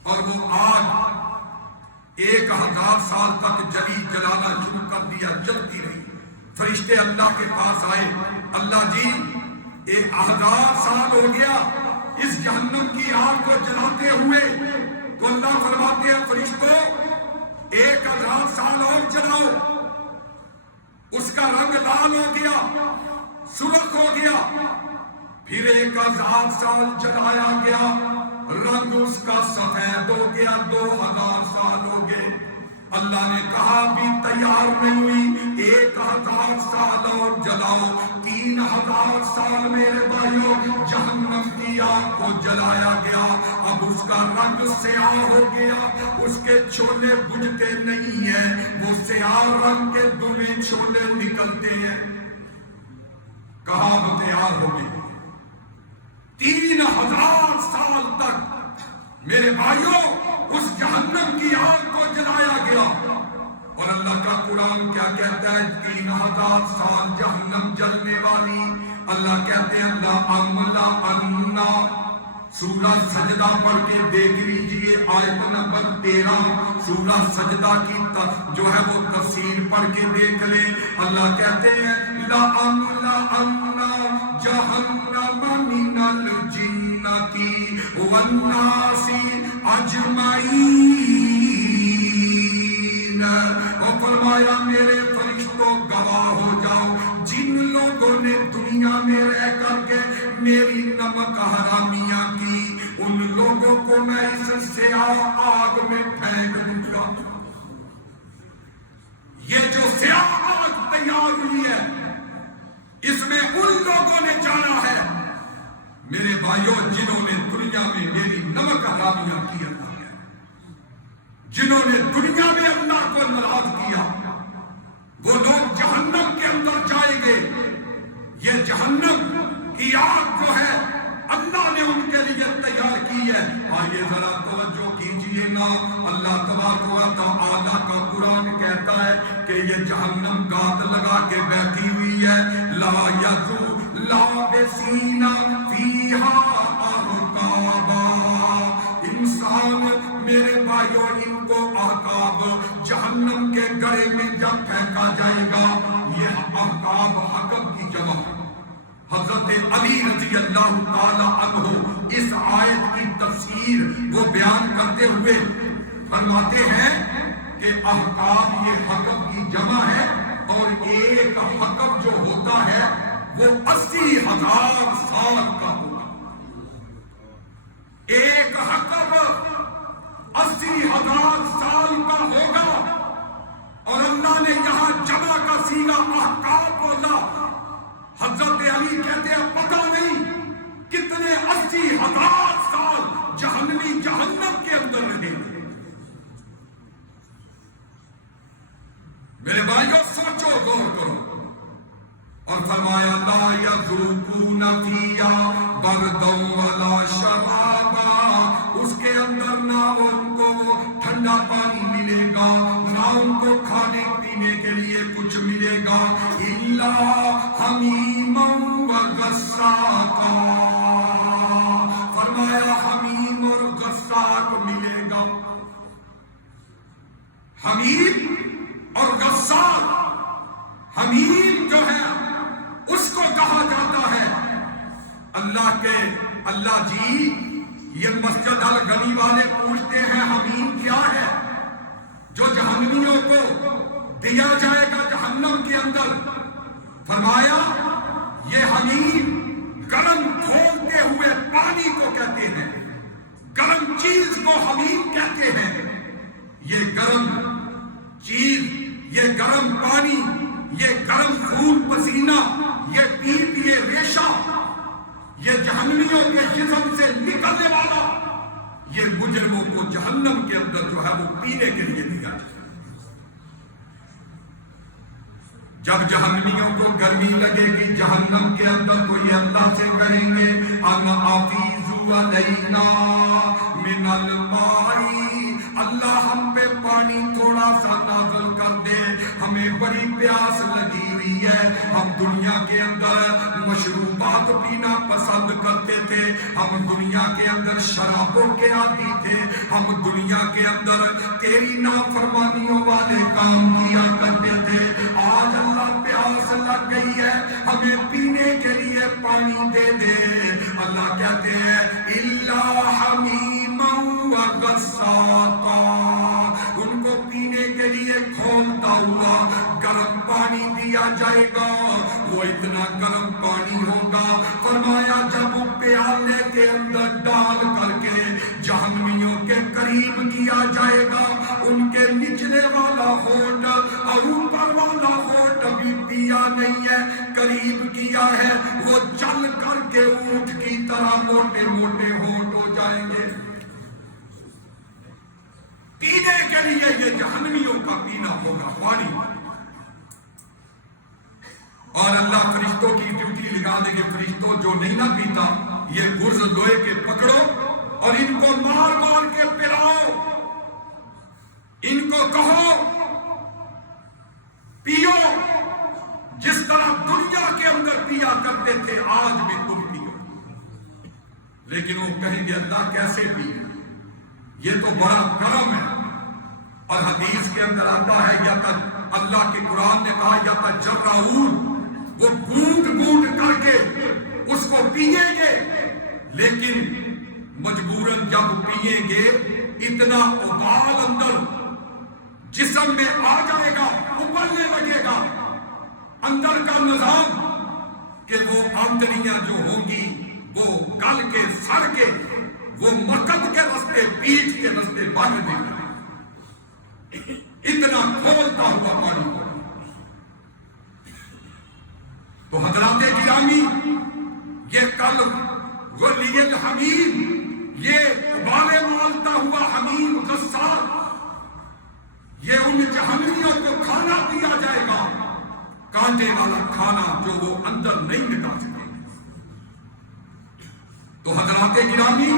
اور وہ آگ 1000 سال تک جلانا شروع کر دیا، جلتی رہی۔ فرشتے اللہ کے پاس آئے، اللہ جی 1000 سال ہو گیا اس جہنم کی آگ کو جلاتے ہوئے، تو اللہ فرماتے ہیں فرشتوں 1000 سال اور جلاؤ۔ اس کا رنگ لال ہو گیا، سرخ ہو گیا، پھر 1000 سال جلایا گیا، رنگ اس کا سفید ہو گیا، 2000 سال ہو گئے۔ اللہ نے کہا بھی تیار نہیں ہوئی، 1000 سال اور جلاؤ۔ 3000 سال میرے بھائیوں جہنم کی آگ کو جلایا گیا، اب اس کا رنگ سیاہ ہو گیا، اس کے شعلے بجھتے نہیں ہیں، وہ سیاہ رنگ کے دھلے شعلے نکلتے ہیں۔ کہاں وہ تیار ہو گئی؟ 3000 سال تک میرے بھائیوں اس جہنم کی آگ کو جلایا گیا، اور اللہ کا قرآن کیا کہتا ہے 3000 سال جہنم جلنے والی۔ اللہ کہتے ہیں لا املا انا، سورہ سجدہ پڑھ کے دیکھ لیجئے آیت نمبر 13 سورہ سجدہ کی جو ہے وہ تفسیر پڑھ کے دیکھ لیں. اللہ کہتے ہیں لا املا انا جہنم من الجنۃ والناس اجمعین. اور فرمایا میرے فرشتوں گواہ ہو جاؤ، جن لوگوں نے دنیا میں رہ کر کے میری نمک حرامیاں کی، ان لوگوں کو میں اس سیاہ آگ میں پھینک دوں گا. یہ جو سیاہ آگ تیار ہوئی ہے اس میں ان لوگوں نے جانا ہے میرے بھائیوں جنہوں نے دنیا میں میری نمک حرامیاں کی، جنہوں نے دنیا میں اللہ کو ناراض کیا. وہ لوگ جہنم کے اندر جائیں گے. یہ جہنم کی آگ جو ہے اللہ نے ان کے لیے تیار کی ہے. آئیے ذرا توجہ کیجئے نا، اللہ تبارک و تعالیٰ کا قرآن کہتا ہے کہ یہ جہنم گات لگا کے بیٹھی ہوئی ہے. لا یذو لابسین فیہا احقابا. انسان میرے بھائیوں ان کو احقاب جہنم کے گڑھے میں جب پھینکا جائے گا، یہ احقاب حقب کی جمع. حضرت علی رضی اللہ تعالی عنہ اس آیت کی تفسیر وہ بیان کرتے ہوئے فرماتے ہیں کہ احقاب یہ حقب کی جمع ہے، اور ایک حقب جو ہوتا ہے وہ 80,000 سال کا ہوگا. ایک حقب 80,000 سال کا ہوگا. اور اللہ نے یہاں جمع کا صیغہ احقاب بولا. حضرت علی کہتے ہیں پتہ نہیں کتنے 80,000 سال جہنمی جہنم کے اندر رہے. میرے بھائیوں سوچو غور کرو. اور فرمایا لا یذوقون فیہا بردا ولا شرابا. اس کے اندر نہ ان کو ٹھنڈا پانی ملے گا، نہ ان کو کھانے پینے کے لیے کچھ ملے گا. الا حمیما وغساقا. فرمایا حمیم اور غساق ملے گا. حمیم اور غساق، حمیم جو ہے اس کو کہا جاتا ہے اللہ جی یہ مسجد الغنی والے پوچھتے ہیں حمیم کیا ہے جو جہنمیوں کو دیا جائے گا جہنم کے اندر. فرمایا یہ حمیم گرم کھولتے ہوئے پانی کو کہتے ہیں. گرم چیز کو حمیم کہتے ہیں. یہ گرم چیز، یہ گرم پانی، یہ گرم خون پسینہ، یہ پیپ، یہ ریشہ، یہ جہنمیوں کے جسم سے نکلنے والا، یہ مجرموں کو جہنم کے اندر جو ہے وہ پینے کے لیے دیا جائے. جب جہنمیوں کو گرمی لگے گی جہنم کے اندر تو یہ اللہ سے کہیں گے ان افیضوا علینا من الماء. اللہ ہم پہ پانی تھوڑا سا نازل کر دے، ہمیں بڑی پیاس لگی ہوئی ہے. ہم دنیا کے اندر مشروبات پینا پسند کرتے تھے، ہم دنیا کے اندر شرابوں کے عادی تھے، ہم دنیا کے اندر تیری نافرمانیوں والے کام کیا کرتے تھے. آج اللہ پیاس لگ گئی ہے، ہمیں پینے کے لیے پانی دے دے. اللہ کہتے ہیں الا حمیما وغساقا. ان کو پینے کے لیے کھولتا ہوا گرم پانی دیا جائے گا. وہ اتنا گرم پانی ہوگا فرمایا جب وہ پیالے کے اندر ڈال کر کے جہنمیوں کے قریب کیا جائے گا، ان کے نچلے والا ہونٹ اور اوپر والا ہونٹ ابھی پیا نہیں ہے، قریب کیا ہے، وہ چل کر کے اونٹ کی طرح موٹے موٹے ہونٹ ہو جائیں گے. پینے کے لیے یہ جہنمیوں کا پینا ہوگا پانی. اور اللہ فرشتوں کی ڈیوٹی لگا دے گے، فرشتوں جو نہیں نہ پیتا یہ گرز لوہے کے پکڑو اور ان کو مار مار کے پلاؤ. ان کو کہو پیو جس طرح دنیا کے اندر پیا کرتے تھے آج بھی تم پیو، لیکن وہ کہیں گے اللہ کیسے پیے، یہ تو بڑا کرم ہے۔ اور حدیث کے اندر آتا ہے یا اللہ کے قرآن نے کہا یا تجرعون، وہ گھونٹ گھونٹ کر کے اس کو پیئیں گے، لیکن مجبوراً جب پیئیں گے اتنا ابال اندر جسم میں آ جائے گا، ابلنے لگے گا اندر کا نظام، کہ وہ آمدنیاں جو ہوں گی وہ گل کے سڑ کے وہ مقد کے رستے پیٹھ کے رستے باہر نکلے، اتنا کھولتا ہوا پانی کو۔ تو حضرات گرامی، یہ کل ولی الحمیم، یہ ابالے مالتا ہوا حمیم غسال، یہ ان جہنمیوں کو کھانا دیا جائے گا، کانٹے والا کھانا جو وہ اندر نہیں مٹا سکے۔ تو حضرات گرامی،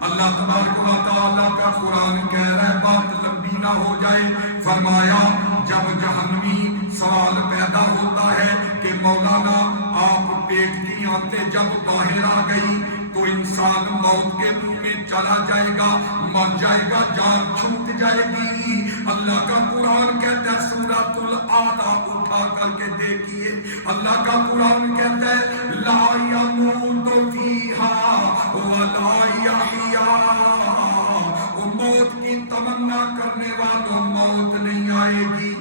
اللہ تبارک و تعالیٰ کا قرآن کہہ رہا ہے، بات لمبی نہ ہو جائے، فرمایا جب جہنمی سوال پیدا ہوتا ہے کہ مولانا آپ پیٹ کی آنتیں جب باہر آ گئی تو انسان موت کے منہ میں چلا جائے گا، مر جائے گا، جان چھوٹ جائے گی۔ اللہ کا قرآن کہتا ہے سورۃ الاعلیٰ اٹھا کر کے دیکھیے، اللہ کا قرآن کہتا ہے لا یموت فیہا ولا یحیا، وہ موت کی تمنا کرنے والوں موت نہیں آئے گی۔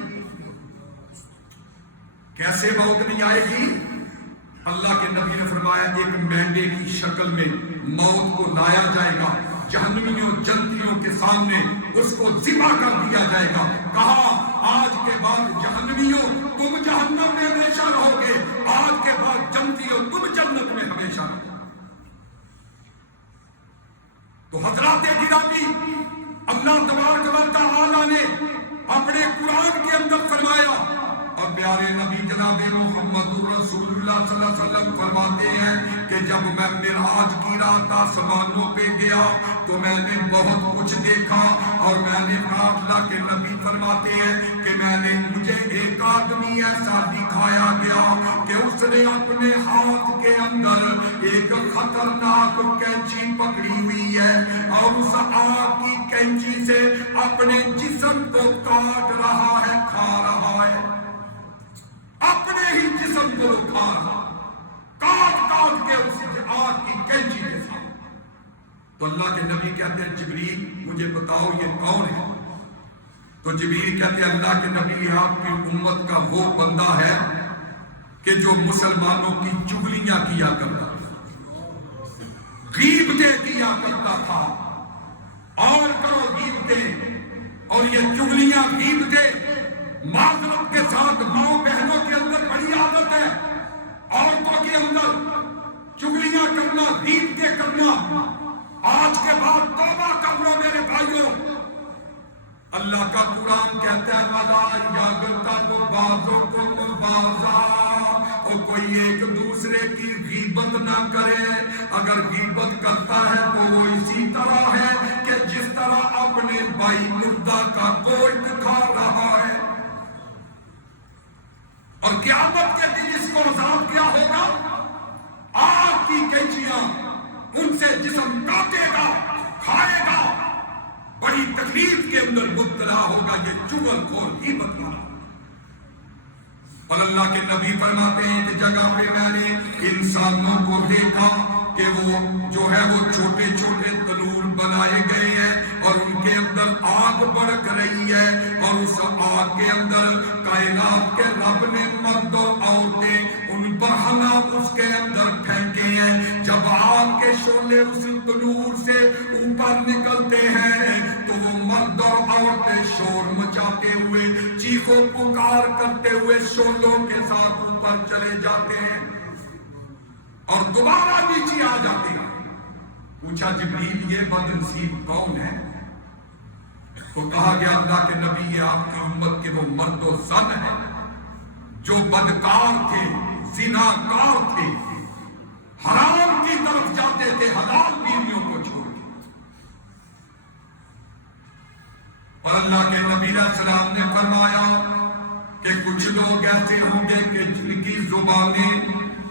کیسے موت نہیں آئے گی؟ اللہ کے نبی نے فرمایا ایک مینڈے کی شکل میں موت کو لایا جائے گا، جہنمیوں جنتیوں کے سامنے اس کو ذبح کر دیا جائے گا، کہا آج کے بعد جہنمیوں تم جہنم میں ہمیشہ رہو گے، آج کے بعد جنتیوں تم جنت میں ہمیشہ رہو گے۔ تو حضرات گرامی، اللہ تبارک و تعالیٰ نے اپنے قرآن کے اندر فرمایا، اور پیارے نبی جناب محمد رسول اللہ صلی اللہ علیہ وسلم فرماتے ہیں کہ جب میں معراج کی رات آسمانوں پہ گیا تو میں نے بہت کچھ دیکھا، اور میں نے کہا اللہ کے نبی فرماتے ہیں کہ مجھے ایک آدمی ایسا دکھایا گیا کہ اس نے اپنے ہاتھ کے اندر ایک خطرناک کینچی پکڑی ہوئی ہے، اور اس آگ کی کینچی سے اپنے جسم کو کاٹ رہا ہے، کھا رہا ہے، اپنے ہی جسم کو کھا رہا، کاٹ کاٹ کے اس آگ کی کینچی کے ساتھ۔ تو اللہ کے نبی کہتے ہیں جبریل مجھے بتاؤ یہ کون ہے؟ تو جبریل کہتے ہیں اللہ کے نبی آپ کی امت کا وہ بندہ ہے کہ جو مسلمانوں کی چغلیاں کیا کرتا تھا، غیبتیں کیا کرتا تھا، اور کرو غیبتیں، اور یہ چغلیاں غیبتیں معذرت کے ساتھ ماؤں بہنوں کے اندر بڑی عادت ہے، عورتوں کے اندر چغلیاں کرنا، غیبتیں کرنا۔ آج کے بعد توبہ کر لو میرے بھائیوں، اللہ کا قرآن کہتا ہے وَلَا يَغْتَبْ بَعْضُكُمْ بَعْضًا، اور کوئی ایک دوسرے کی غیبت نہ کرے، اگر غیبت کرتا ہے تو وہ اسی طرح ہے کہ جس طرح اپنے بھائی مردہ کا گوشت کھا رہا ہے۔ اور قیامت کے دن اس کو عذاب کیا ہوگا؟ آگ کی کینچیاں ان سے جسم کاٹے گا، کھائے گا، بڑی تکلیف کے اندر مبتلا ہوگا یہ چغل خور غیبت والا۔ اور اللہ کے نبی فرماتے ہیں کہ جگہ پہ میں نے انسانوں کو دیکھا کہ وہ جو ہے وہ چھوٹے چھوٹے تنور بنائے گئے ہیں، اور ان کے اندر آگ بڑک رہی ہے، اور اس آگ کے اندر کائنات کے رب نے مرد و عورتیں ان برہنہ اس کے اندر پھینکے ہیں۔ جب آگ کے شعلے اس تنور سے اوپر نکلتے ہیں تو وہ مرد اور عورتیں شور مچاتے ہوئے، چیخو پکار کرتے ہوئے شعلوں کے ساتھ اوپر چلے جاتے ہیں اور دوبارہ نیچے آ جاتے ہیں۔ پوچھا جبریل یہ بدنصیب کون ہے؟ تو کہا گیا اللہ کے نبی یہ آپ کی امت کے وہ مرد و زن ہیں جو بدکار تھے، زناکار تھے، حرام کی طرف جاتے تھے حلال بیویوں کو چھوڑ کے۔ اور اللہ کے نبی علیہ السلام نے فرمایا کہ کچھ لوگ ایسے ہوں گے کہ جن کی زبانیں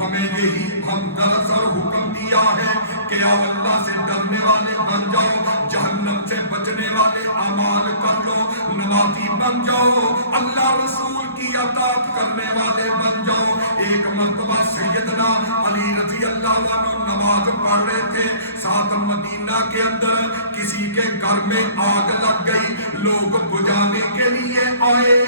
ہمیں یہی ہم درس اور حکم دیا ہے کہ آپ اللہ سے ڈرنے والے بن جاؤ، جہنم سے بچنے والے اعمال کر لو، نمازی بن جاؤ، اللہ رسول کی اطاعت کرنے والے بن جاؤ۔ ایک مرتبہ سیدنا علی رضی اللہ عنہ نماز پڑھ رہے تھے، ساتھ مدینہ کے اندر کسی کے گھر میں آگ لگ گئی، لوگ بجھانے کے لیے آئے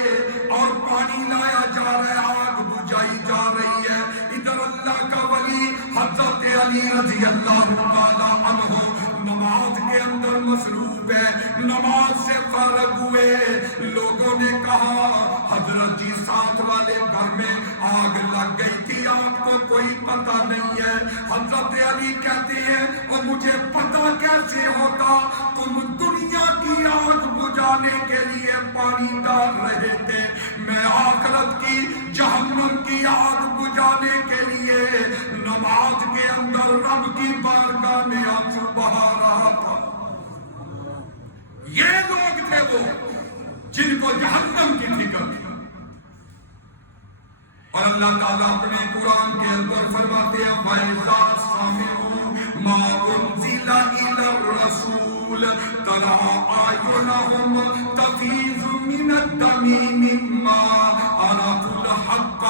اور پانی لایا جا رہا ہے، آگ بجھائی جا رہی ہے۔ ادھر اللہ کا ولی حضرت علی رضی اللہ تعالی عنہ نماز کے اندر مصروف ہے، نماز سے فارغ ہوئے، لوگوں نے کہا حضرت جی ساتھ والے گھر میں آگ لگ گئی تھی، آپ کو کوئی پتہ نہیں ہے۔ حضرت علی کہتے ہیں اور مجھے پتہ کیسے ہوتا، تم دنیا کی آگ بجھانے کے لیے پانی ڈال رہے تھے، میں آخرت کی جہنم کی آگ بجھانے کے لیے نماز کے اندر رب کی بارگاہ میں آنسو بہا رہا تھا۔ یہ لوگ تھے وہ جن کو جہنم کی فکر تھی، اور اللہ تعالیٰ اپنے قرآن کے اندر فرماتے ہیں وَإِذَا سَمِعُوا مَا أُنزِلَ إِلَى الرَّسُولِ تَرَىٰ أَعْيُنَهُمْ تَفِيضُ مِنَ الدَّمْعِ مِمَّا عَرَفُوا الْحَقَّ،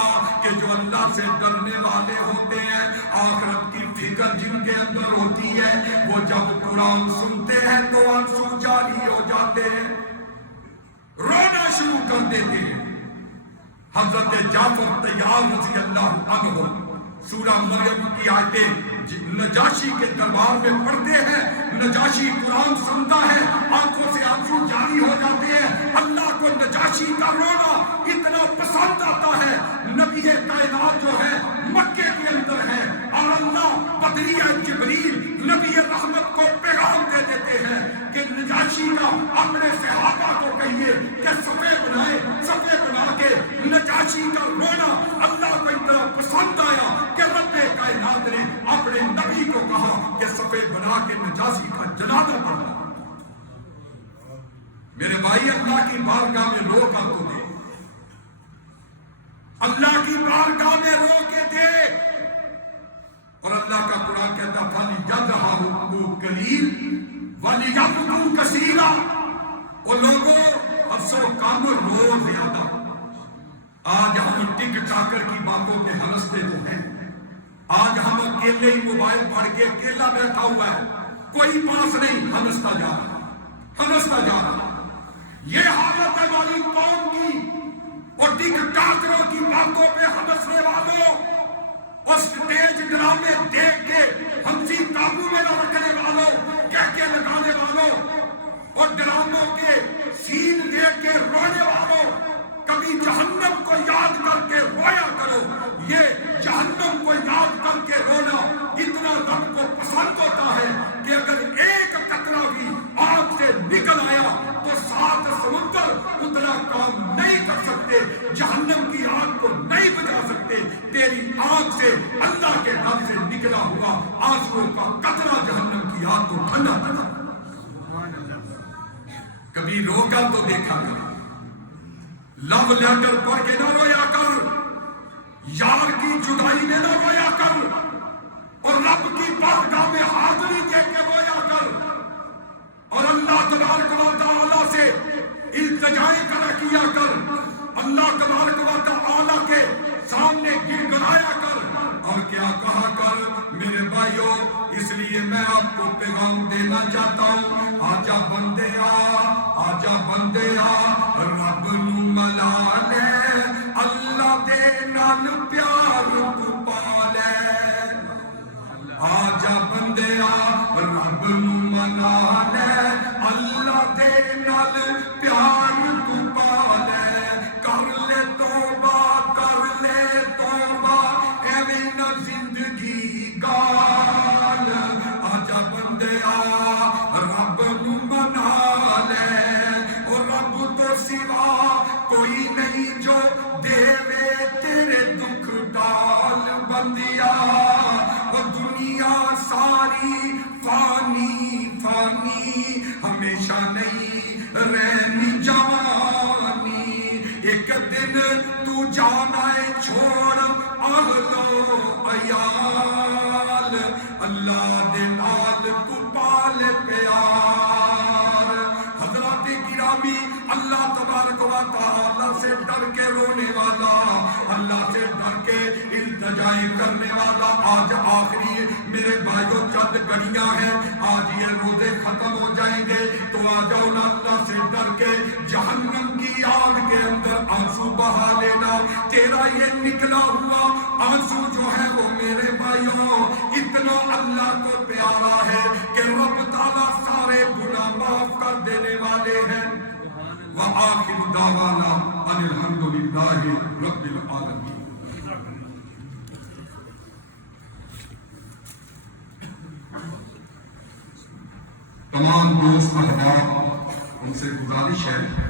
کہ جو اللہ سے ڈرنے والے ہوتے ہیں، آخرت کی فکر جن کے اندر ہوتی ہے، وہ جب قرآن سنتے ہیں تو آنسو جاری ہو جاتے ہیں، رونا شروع کر دیتے ہیں۔ حضرت جعفر طیار رضی اللہ عنہ سورہ مریم کی آیتیں نجاشی کے دربار میں پڑھتے ہیں، نجاشی قرآن سنتا ہے، آنکھوں سے آنسو جاری ہو جاتے ہیں۔ اللہ کو نجاشی کا رونا اتنا پسند آتا ہے، نبی کائنات جو ہے مکے کے اندر ہے، اور اللہ بدریہ جبریل نبی رحمت کو پیغام دے دیتے ہیں کہ نجاشی کا اپنے صحابہ کو کہیے کہ صفے بنائے، صفے بنا کے نجاشی کا رونا اللہ کو اتنا پسند آیا کہ رب کائنات نے اپنے نبی کو کہا کہ صفے بنا کے نجاشی کا جنازہ پڑھا۔ میرے بھائی اللہ کی بارگاہ میں رو کر تو دے، اللہ کی بارگاہ میں رو کے دے، اور اللہ کا قرآن کہتا فَلْيَضْحَكُوا قَلِيلًا وَلْيَبْكُوا كَثِيرًا، وہ لوگوں افسو کام رو زیادہ۔ آج ہم ٹک ٹاکر کی باتوں پہ ہنستے تو ہیں، آج ہم اکیلے ہی موبائل پڑھ کے اکیلا بیٹھا ہوا ہے، کوئی پاس نہیں، ہنستا جا رہا، ہنستا جا رہا۔ یہ حالت ہے ہماری قوم کی، اور ٹک ٹاکروں کی باتوں پہ ہنسنے والوں اور سٹیج ڈرامے دیکھ کے ہنسی قابو میں نہ رکھنے والوں، کہکے لگانے والوں اور ڈراموں کے سین دیکھ کے رونے والوں، کبھی جہنم کو یاد کر کے رویا کرو۔ یہ جہنم کو یاد کر کے رونا اتنا رب کو پسند ہوتا ہے کہ اگر ایک قطرہ بھی آنکھ سے نکل آیا تو 7 سمندر اتنا کام نہیں کر سکتے، جہنم کی آگ کو نہیں بجھا سکتے۔ تیری آنکھ سے اللہ کے نام سے نکلا ہوا آنسوؤں کا قطرہ جہنم کی آگ کو ٹھنڈا کرتا۔ کبھی رو کر تو دیکھا کر، لو لیٹر پڑھ کے نہ رویا کر، یار کی جدائی میں نہ رویا کر، اور رب کی بارگاہ میں حاضری دے کے رویا کر، اور اللہ تبارک و تعالی سے التجائیں کیا کر، اللہ تبارک و تعالی کے سامنے گڑگڑایا کر، اور کیا کہا کر میرے بھائیوں۔ اس لیے میں آپ کو پیغام دینا چاہتا ہوں، آجا بندے آجا بندے رب نو ملا لے، اللہ دے نال پیار تو پا لے، آجا بندے رب نو ملا لے، اللہ دے نال پیار تو پا لے، کر لے توبہ کر لے توبہ، ایویں نہ زندگی گال، آجا بندے رب نو منا لے، اور رب تو سوا کوئی نہیں جو دے تیرے دکھ ڈال بندیا، اور دنیا ساری فانی فانی، ہمیشہ نہیں رہنی جوانی، ایک دن تو جانا ہے چھوڑ اہل عیال اللہ دے نال تو پال پیار حضرات گرامی اللہ تبارک و تعالی سے ڈر کے رونے والا اللہ سے ڈر کے التجائیں کرنے والا آج آخری میرے بھائیوں چند گھڑیاں ہیں آج یہ روزے ختم ہو جائیں گے تو آ جاؤ نا اللہ سے ڈر کے جہنم کی آگ کے اندر آنسو بہا لینا تیرا یہ نکلا ہوا آنسو جو ہے وہ میرے بھائیوں اتنا اللہ کو پیارا ہے کہ رب تعالیٰ سارے گناہ معاف کر دینے والے ہیں وآخر دعوانا ان الحمدللہ رب العالمین تمام دوست احباب ان سے گزارش ہے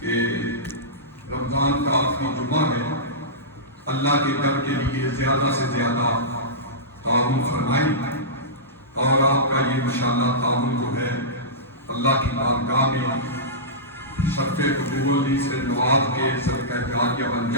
کہ رمضان کا آخری جمعہ ہے اللہ کے در کے لیے زیادہ سے زیادہ تعاون فرمائیں اور آپ کا یہ انشاءاللہ تعاون جو ہے اللہ کی بارگاہ میں صرف قبول سے نواز کے صدقہ جاریہ بن جائے